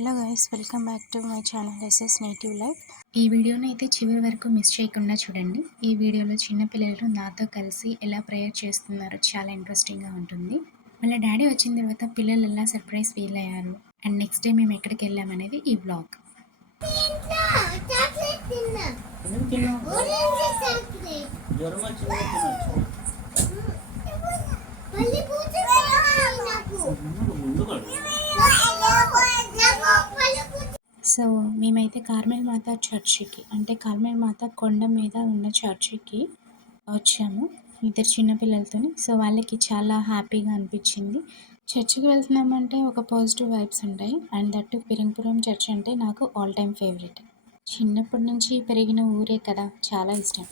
Hello guys welcome back to my channel SS native life ఈ వీడియోని అయితే చివరి వరకు మిస్ చేయకుండా చూడండి. ఈ వీడియోలో చిన్న పిల్లలు నాతో కలిసి ఎలా ప్రేయర్ చేస్తున్నారో చాలా ఇంట్రెస్టింగ్గా ఉంటుంది. వాళ్ళ డాడీ వచ్చిన తర్వాత పిల్లలు ఎలా సర్ప్రైజ్ ఫీల్ అయ్యారు? అండ్ నెక్స్ట్ డే మేము ఎక్కడికి వెళ్ళామనేది ఈ బ్లాగ్ చాక్లెట్ సో మేమైతే కార్మెల్ మాత చర్చికి అంటే కార్మెల్ మాత కొండ మీద ఉన్న చర్చికి వచ్చాము ఇద్దరు చిన్నపిల్లలతోని సో వాళ్ళకి చాలా హ్యాపీగా అనిపించింది. చర్చికి వెళ్తున్నామంటే ఒక పాజిటివ్ వైబ్స్ ఉంటాయి. అండ్ దట్టు పిరంపురం చర్చ్ అంటే నాకు ఆల్ టైమ్ ఫేవరెట్. చిన్నప్పటి నుంచి పెరిగిన ఊరే కదా చాలా ఇష్టం.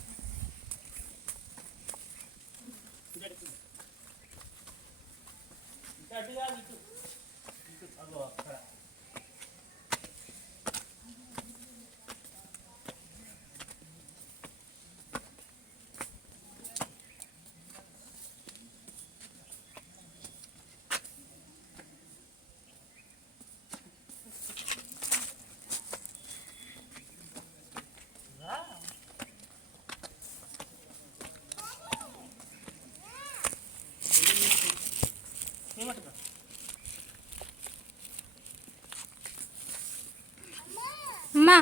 అమ్మా.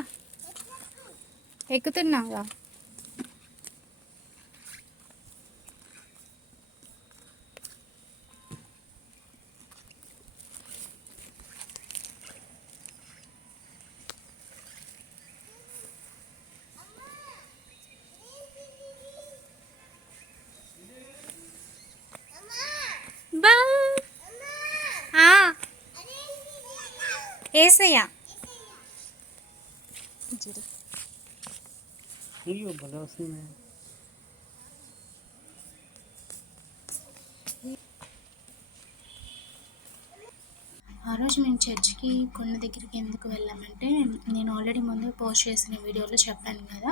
ఎక్కుతున్నాగా బా ఆ, ఏసయ్యా. అయ్యో భలే వస్తుంది. ఆ రోజు మేము చర్చ్కి కొండ దగ్గరికి ఎందుకు వెళ్ళామంటే నేను ఆల్రెడీ ముందు పోస్ట్ చేసిన వీడియోలో చెప్పాను కదా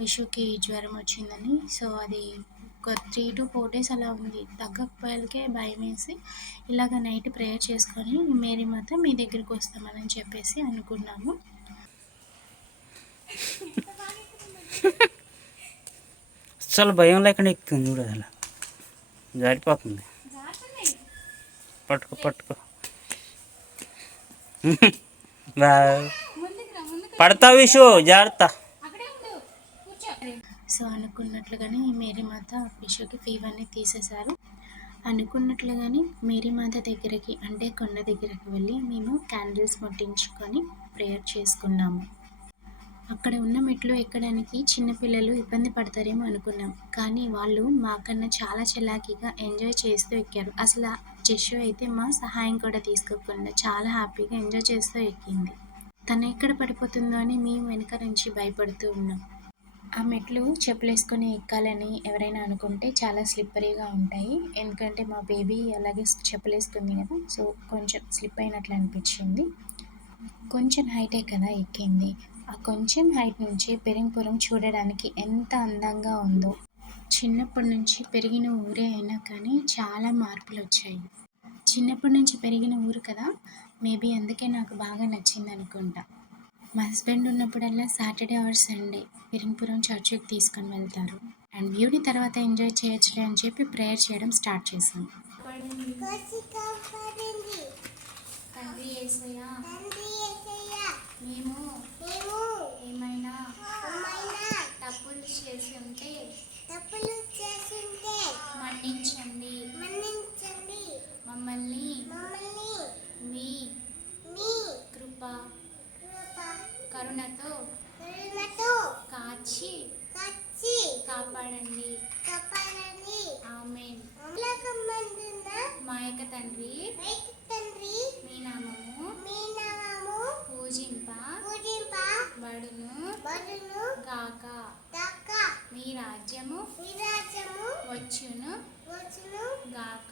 విషుకి జ్వరం వచ్చిందని. సో అది ఒక త్రీ టు ఫోర్ డేస్ అలా ఉంది. తగ్గకపోయాలకే భయం వేసి ఇలాగ నైట్ ప్రేయర్ చేసుకొని మేరీ మాత మీ దగ్గరికి వస్తామని చెప్పేసి అనుకున్నాము. అసలు భయం లేకుండా ఎక్కుతుంది చూడు అసలు. జారిపోతుంది. పట్టుకో పట్టుకో. పడతావు విషు జాగ్రత్త. సో అనుకున్నట్లుగానే మేరీమాత మాత విషుకి ఫీవర్ని తీసేశారు. అనుకున్నట్లుగానే మేరీమాత దగ్గరికి అంటే కొండ దగ్గరికి వెళ్ళి మేము క్యాండిల్స్ ముట్టించుకొని ప్రేయర్ చేసుకున్నాము. అక్కడ ఉన్న మెట్లు ఎక్కడానికి చిన్నపిల్లలు ఇబ్బంది పడతారేమో అనుకున్నాం. కానీ వాళ్ళు మాకన్నా చాలా చలాకీగా ఎంజాయ్ చేస్తూ ఎక్కారు. అసలు జషు అయితే మా సహాయం కూడా తీసుకోకుండా చాలా హ్యాపీగా ఎంజాయ్ చేస్తూ ఎక్కింది. తను ఎక్కడ పడిపోతుందో అని మేము వెనక నుంచి భయపడుతూ ఉన్నాం. ఆ మెట్లు చెప్పులేసుకొని ఎక్కాలని ఎవరైనా అనుకుంటే చాలా స్లిప్పరీగా ఉంటాయి. ఎందుకంటే మా బేబీ అలాగే చెప్పులేసుకుంది కదా సో కొంచెం స్లిప్ అయినట్లు అనిపించింది. కొంచెం హైటే కదా ఎక్కింది. ఆ కొంచెం హైట్ నుంచి పెరింపురం చూడడానికి ఎంత అందంగా ఉందో. చిన్నప్పటి నుంచి పెరిగిన ఊరే అయినా కానీ చాలా మార్పులు వచ్చాయి. చిన్నప్పటి నుంచి పెరిగిన ఊరు కదా మేబీ అందుకే నాకు బాగా నచ్చింది అనుకుంటా మా హస్బెండ్ ఉన్నప్పుడల్లా సాటర్డే ఆర్ సండే పెరింపురం చర్చికి తీసుకొని వెళ్తారు. అండ్ వ్యూని తర్వాత ఎంజాయ్ చేయొచ్చులే అని చెప్పి ప్రేయర్ చేయడం స్టార్ట్ చేశాం. బడును గాక దక్క మీ రాజ్యము వచ్చును. వచ్చును. గాక.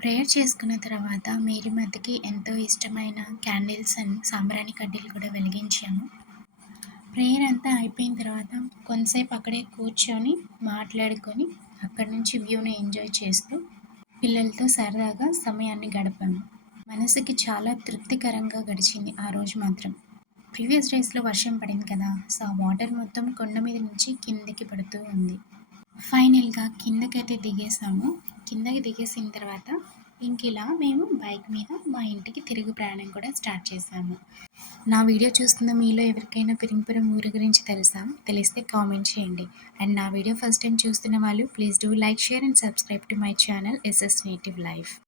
ప్రేయర్ చేసుకున్న తర్వాత మేరీ మధ్యకి ఎంతో ఇష్టమైన క్యాండిల్స్ అండ్ సాంబ్రాణి కడ్డీలు కూడా వెలిగించాము. ప్రేయర్ అంతా అయిపోయిన తర్వాత కొంతసేపు అక్కడే కూర్చొని మాట్లాడుకొని అక్కడి నుంచి వ్యూని ఎంజాయ్ చేస్తూ పిల్లలతో సరదాగా సమయాన్ని గడిపాము. మనసుకి చాలా తృప్తికరంగా గడిచింది ఆ రోజు మాత్రం. ప్రీవియస్ డేస్లో వర్షం పడింది కదా సో ఆ వాటర్ మొత్తం కొండ మీద నుంచి కిందకి పడుతూ ఉంది. ఫైనల్గా కిందకైతే దిగేసాము. కిందకి దిగేసిన తర్వాత ఇంక ఇలా మేము బైక్ మీద మా ఇంటికి తిరుగు ప్రయాణం కూడా స్టార్ట్ చేసాము నా వీడియో చూస్తున్న మీలో ఎవరికైనా పిరింపురం ఊరి గురించి తెలుసా? తెలిస్తే కామెంట్ చేయండి. అండ్ నా వీడియో ఫస్ట్ టైం చూస్తున్న వాళ్ళు please do like share and subscribe to my channel SS native life.